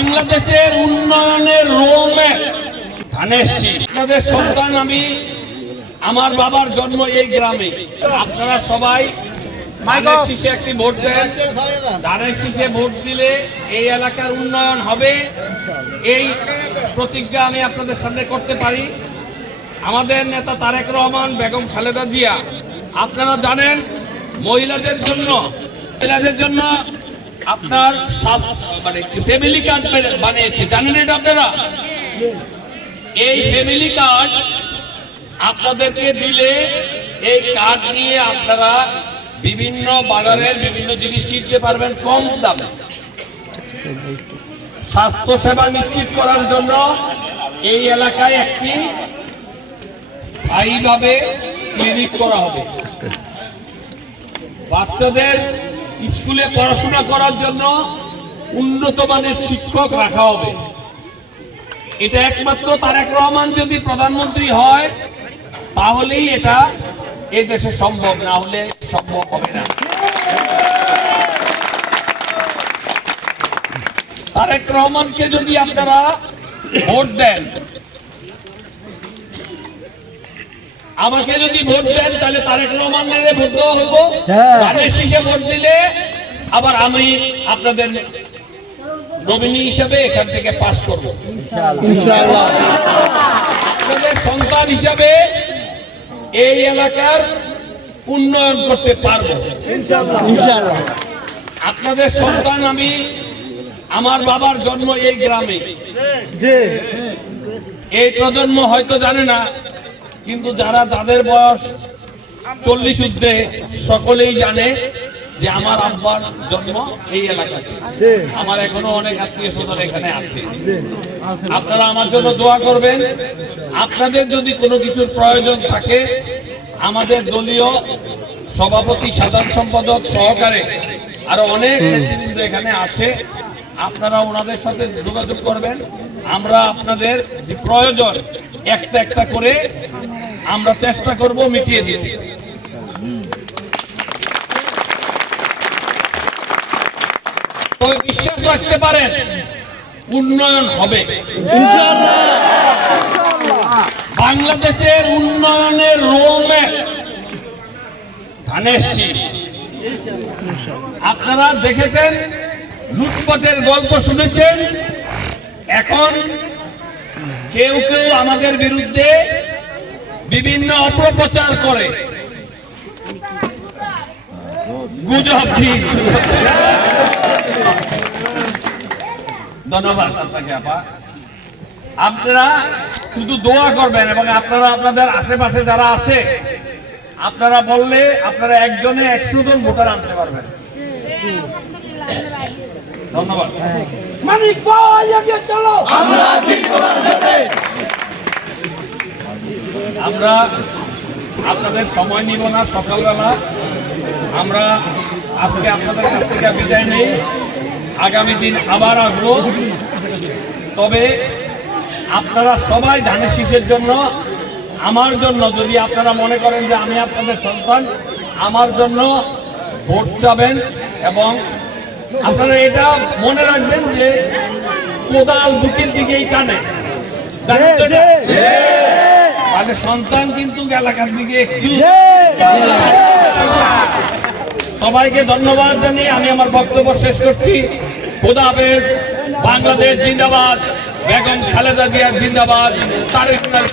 বাংলাদেশের উন্নয়নের রোডম্যাপ ধানের শীষ। আপনাদের সন্তান আমি, আমার বাবার জন্ম এই গ্রামে। আপনারা সবাই ধানের শীষে একটি ভোট দেন। ধানের শীষে ভোট দিলে এই এলাকার উন্নয়ন হবে, এই প্রতিজ্ঞা আমি আপনাদের সামনে করতে পারি। আমাদের নেতা তারেক রহমান, বেগম খালেদা জিয়া, আপনারা জানেন মহিলাদের জন্য আপনার মানে ফ্যামিলি কার্ড বানিয়েছে, জানেন এটা আপনারা? এই ফ্যামিলি কার্ড আপনাদেরকে দিলে এই কার্ড নিয়ে আপনারা বিভিন্ন বাজারের বিভিন্ন জিনিস কিনতে পারবেন কম দামে। স্বাস্থ্য সেবা নিশ্চিত করার জন্য এই এলাকায় একটি স্থায়ীভাবে ক্লিনিক করা হবে। বাচ্চাদের স্কুলে পড়াশোনা করার জন্য উন্নত মানের শিক্ষক রাখা হবে। এটা একমাত্র তারেক রহমান যদি প্রধানমন্ত্রী হয় তাহলেই এটা এই দেশে সম্ভব, না হলে সম্ভব হবে না। তারেক রহমানকে যদি আপনারা ভোট দেন, আমাকে যদি ভোট দেন, তাহলে তারেক রহমানের ভোট দেওয়া হইব। ধানের শীষে ভোট দিলে আবার আমি আপনাদের নমিনি হিসাবে এখান থেকে পাস করব ইনশাআল্লাহ। আপনাদের সন্তান হিসাবে এই এলাকার উন্নয়ন করতে পারবো ইনশাআল্লাহ। আপনাদের সন্তান আমি, আমার বাবার জন্ম এই গ্রামে। এই প্রজন্ম হয়তো জানে না, কিন্তু যারা তাদের বয়স 40 ঊর্ধ্বে সকলেই জানে যে আমার আব্বার জন্ম এই এলাকাতে। আমার এখনো অনেক আত্মীয় স্বজন এখানে আছে। আপনারা আমার জন্য দোয়া করবেন। আপনাদের যদি কোনো কিছুর প্রয়োজন থাকে, আমাদের দলীয় সভাপতি, সাধারণ সম্পাদক সহকারে আরো অনেক নেতৃবৃন্দ এখানে আছে, আপনারা ওনাদের সাথে যোগাযোগ করবেন। আমরা আপনাদের যে প্রয়োজন একটা একটা করে আমরা চেষ্টা করব মিটিয়ে দিতে। তো বিশ্বাস রাখতে পারেন উন্নয়ন হবে ইনশাআল্লাহ। বাংলাদেশের উন্নয়নের রোডম্যাপ ধানের শীষ। আপনারা দেখেছেন, লুটপাটের গল্প শুনেছেন। এখন কেউ কেউ আমাদের বিরুদ্ধে বিভিন্ন অপপ্রচার করে, গুজব। ধন্যবাদ আপনাকে আপা। আপনারা শুধু দোয়া করবেন এবং আপনারা আপনাদের আশেপাশে যারা আছে আপনারা বললে আপনারা একজনে 100 জন ভোটার আনতে পারবেন। ধন্যবাদ। আমরা আপনাদের সময় নিব না। সকালবেলা আমরা আজকে আপনাদের কাছ থেকে বিদায় নেই, আগামী দিন আবার আসবো। তবে আপনারা সবাই ধানের শীষের জন্য, আমার জন্য, যদি আপনারা মনে করেন যে আমি আপনাদের সন্তান, আমার জন্য ভোট যাবেন। এবং আপনারা এটা মনে রাখবেন যে কোদাল বুকের দিকেই টানে, মানে সন্তান কিন্তু এলাকার দিকে একটু। সবাইকে ধন্যবাদ জানিয়ে আমি আমার বক্তব্য শেষ করছি। খোদা হাফেজ। বাংলাদেশ জিন্দাবাদ, বেগম খালেদা জিয়া জিন্দাবাদ, তারেক রহমান।